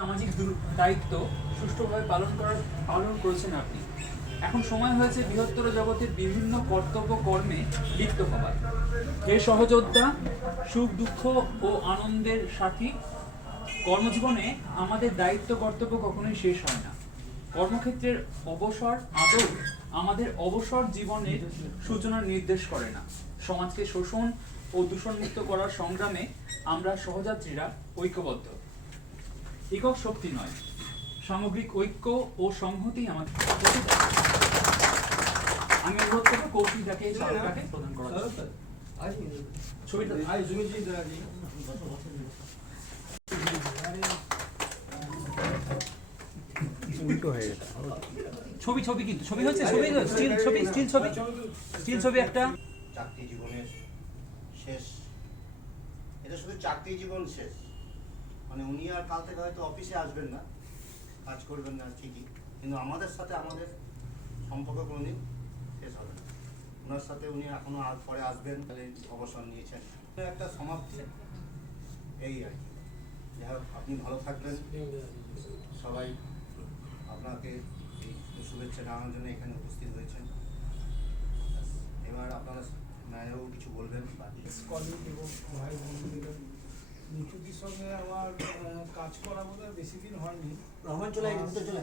সামাজিক দায়িত্ব সুষ্ঠুভাবে পালন করার পালন করেছেন আপনি। এখন সময় হয়েছে বৃহত্তর জগতের বিভিন্ন কর্তব্য কর্মে লিপ্ত হবার। হে সহযোদ্ধা, সুখ, দুঃখ ও আনন্দের সাথী, কর্মজীবনে আমাদের দায়িত্ব, কর্তব্য কখনোই শেষ হয় না। কর্মক্ষেত্রের অবসর আদৌ আমাদের অবসর জীবনের সূচনার নির্দেশ করে না। সমাজকে শোষণ ও দূষণমুক্ত করার সংগ্রামে আমরা সহযাত্রীরা ঐক্যবদ্ধ। একক শক্তি নয়। সামগ্রিক ঐক্য ও সংহতি আমাদের আমি অনুরোধ করব প্রদান। ছবিটা উল্টো হয়ে গেছে। ছবি ছবি কিন্তু। ছবি হচ্ছে ছবি স্টিল ছবি স্টিল ছবি। স্টিল ছবি একটা। চাকরি জীবনের শেষ। এটা শুধু চাকরি জীবন শেষ। মানে উনি আর কাল থেকে হয়তো অফিসে আসবেন না। কাজ করবেন না ঠিকই। কিন্তু আমাদের সাথে আমাদের সম্পর্ক কোনোদিন শেষ হবে না। ওনার সাথে উনি এখনও আর পরে আসবেন তাহলে অবসর নিয়েছেন। একটা সমাপ্তি। এই আর কি। যাই হোক, আপনি ভালো থাকবেন। সবাই আপনাকে এই শুভেচ্ছা জানানোর জন্য এখানে উপস্থিত হয়েছেন। এবার আপনারা ম্যানেজারও কিছু বলবেন কলিগ এবং ভাই বন্ধুদের নিকুতির সঙ্গে আমার কাজ করা বোধ হয় বেশি দিন হয়নি। রহমান চলে ভিতরে চলে।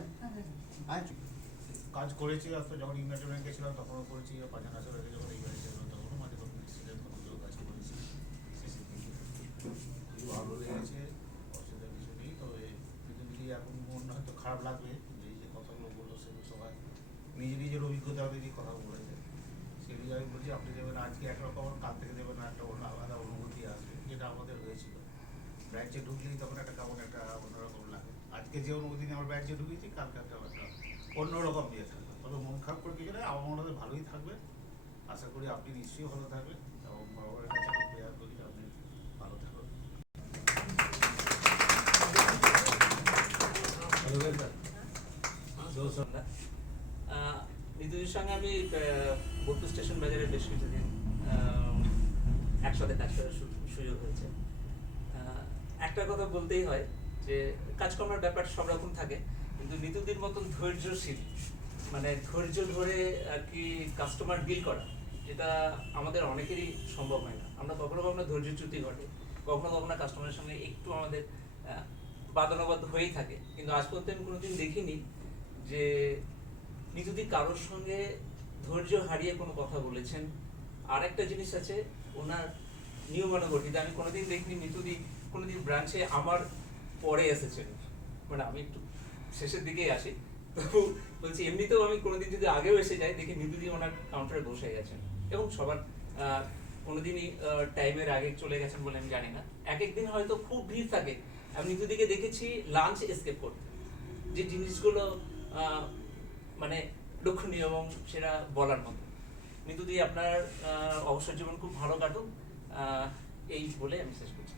কাজ করেছি আসলে যখন ইংল্যান্ড ব্যাংকে ছিলাম তখনও করেছি পাঁচান আসলে যখন এই বাড়িতে ছিলাম তখনও মাঝে মধ্যে সিজন কতগুলো কাজ করেছি খুবই ভালো লেগেছে অসুবিধা কিছু নেই তবে এখন মন হয়তো খারাপ লাগবে যে যে কথাগুলো বলল সেগুলো সবাই। নিজের নিজের অভিজ্ঞতা থেকে কথা বলেছে। সেগুলি আমি বলছি আপনি দেবেন আজকে একরকম কাল থেকে দেবেন একটা অন্য আলাদা অনুভূতি আসবে যেটা আমাদের হয়েছিল। ব্যাংকে ঢুকলেই তখন একটা কেমন একটা অন্যরকম লাগে। আজকে যে অনুভূতি নিয়ে আমার ব্যাংকে ঢুকেছি কালকে একটা একটা অন্যরকম ইয়ে থাকবে। তবে মন খারাপ করে কিছু আমার মনে হয় ভালোই থাকবে। আশা করি আপনি নিশ্চয়ই ভালো থাকবেন এবং ভগবানের কাছে প্রেয়ার করি আপনি ভালো থাকবেন আহ, নিতুজির সঙ্গে আমি বোলপুর স্টেশন বাজারে বেশ কিছুদিন একসাথে কাজ করার সুযোগ হয়েছে। একটা কথা বলতেই হয় যে কাজকর্মের ব্যাপার সব রকম থাকে, কিন্তু নিতুদির মতন ধৈর্যশীল মানে ধৈর্য ধরে আর কি কাস্টমার ডিল করা, এটা আমাদের অনেকেরই সম্ভব হয় না। আমরা কখনো কখনো ধৈর্যচ্যুতি ঘটে, কখনো কখনো কাস্টমারের সঙ্গে একটু আমাদের বাদানুবাদ হয়েই থাকে। কিন্তু আজ পর্যন্ত আমি কোনোদিন দেখিনি যে নিতুদি কারোর সঙ্গে ধৈর্য হারিয়ে কোনো কথা বলেছেন। আর একটা জিনিস আছে, ওনার নিয়মানুগঠিত আমি কোনোদিন দেখিনি নিতুদি কোনোদিন ব্রাঞ্চে আমার পরে এসেছেন মানে আমি একটু শেষের দিকেই আসি তো বলছি, এমনিতেও আমি কোনোদিন যদি আগেও এসে যাই, দেখি নিতুদি ওনার কাউন্টারে বসে গেছেন। এবং সবার কোনোদিনই টাইমের আগে চলে গেছেন বলে আমি জানি না। এক এক দিন হয়তো খুব ভিড় থাকে। আমি নিতুদিকে দেখেছি লাঞ্চ এসকেপ করতে। যে জিনিসগুলো মানে লক্ষণীয় এবং সেটা বলার মতো। নিতুদি আপনার অবসর জীবন খুব ভালো কাটুক। এই বলে আমি শেষ করছি।